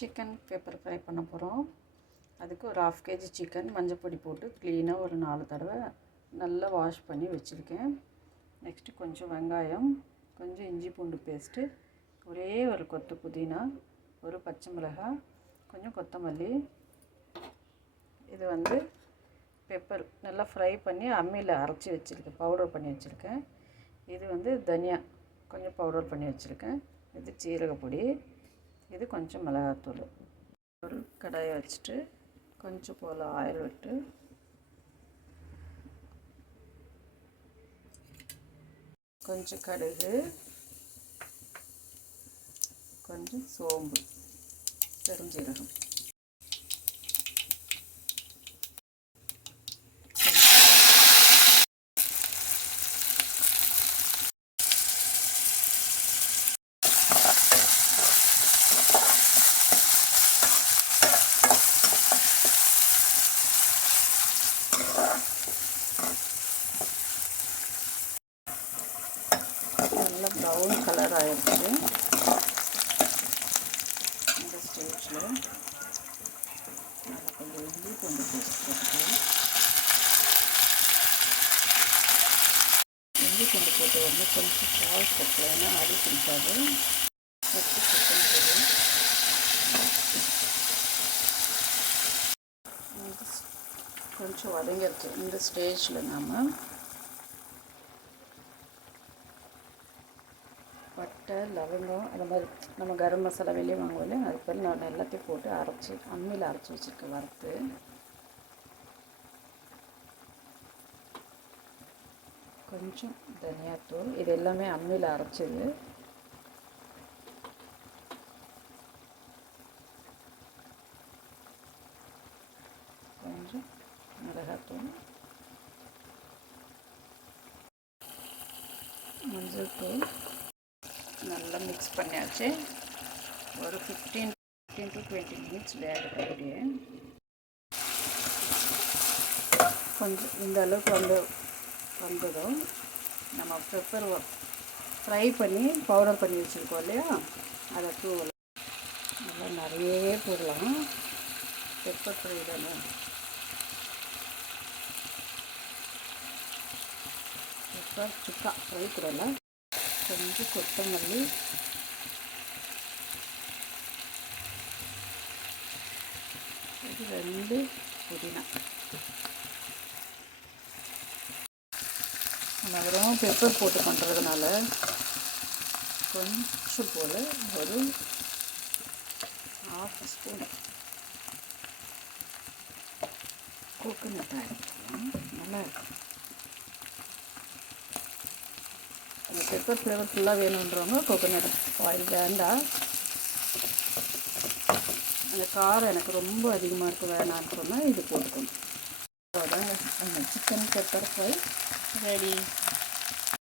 Chicken pepper fry பண்ண போகிறோம். அதுக்கு ஒரு 1/2 kg சிக்கன் மஞ்சள் பொடி போட்டு க்ளீனாக ஒரு 4 தடவை நல்லா வாஷ் பண்ணி வச்சுருக்கேன். நெக்ஸ்ட்டு கொஞ்சம் வெங்காயம், கொஞ்சம் இஞ்சி பூண்டு பேஸ்ட்டு, ஒரே ஒரு கொத்து புதினா, ஒரு பச்சை மிளகாய், கொஞ்சம் கொத்தமல்லி. இது பெப்பர் நல்லா ஃப்ரை பண்ணி அம்மியில் அரைச்சி வச்சுருக்கேன், பவுடர் பண்ணி வச்சுருக்கேன். இது தனியா கொஞ்சம் பவுடர் பண்ணி வச்சுருக்கேன். இது சீரகப்பொடி, இது கொஞ்சம் மிளகாத்தூள். ஒரு கடாயை வச்சுட்டு கொஞ்சம் போல் ஆயில் விட்டு கொஞ்சம் கடுகு, கொஞ்சம் சோம்பு, பெருஞ்சீரகம், நல்லா ப்ரௌன் கலர் ஆகிடுச்சு. இந்த ஸ்டேஜில் நல்லா கொஞ்சம் இஞ்சி பூண்டு பேஸ்ட் போட்டுக்கலாம். இஞ்சி பூண்டு போட்டு கொஞ்சம் சால்ட் போட்டுக்கலாம், அடி பிடிக்காது. நெக்ஸ்ட்டு சிக்கன் போடுவோம். கொஞ்சம் வதங்கிடுச்சு. இந்த ஸ்டேஜில் நாம் பட்டை, லவங்கம், அது மாதிரி நம்ம கரம் மசாலா வெளியே வாங்குவோம், அது பேர் நான் எல்லாத்தையும் போட்டு அரைச்சி அம்மியில் அரைச்சி வச்சுருக்கேன் வறுத்து. கொஞ்சம் தனியாத்தூள், இது எல்லாமே அம்மியில் அரைச்சது. கொஞ்சம் மிளகாத்தூள், மஞ்சள் தூள் நல்லா மிக்ஸ் பண்ணியாச்சு. ஒரு 15 to 20 minutes வேகக்கூடிய கொஞ்சம் இந்த அளவுக்கு வந்ததும் நம்ம பெப்பர் ஃப்ரை பண்ணி பவுடர் பண்ணி வச்சுருக்கோம் இல்லையா, அதை தூள் நல்லா நிறைய போடலாம். பெப்பர் ஃப்ரை தானே, பெப்பர் சுக்கா ஃப்ரை கூடல. கொஞ்சம் கொத்தமல்லி, இது 2 புதினா. நம்ம வெறும் பெப்பர் போட்டு பண்ணுறதுனால கொஞ்சம் போல் ஒரு 1/2 ஸ்பூன் கோகோனட் ஆயில் நல்லா இருக்கும். அந்த பெப்பர் ஃப்ளேவர் ஃபுல்லாக வேணுன்றவங்க கோகோனட் ஆயில் வேண்டாம். அந்த காரம் எனக்கு ரொம்ப அதிகமாக இருக்கும் வேணான்னு சொன்னால் இது போட்டுக்கணும். அவ்வளோதாங்க, சிக்கன் பெப்பர் ஃப்ரை ரெடி.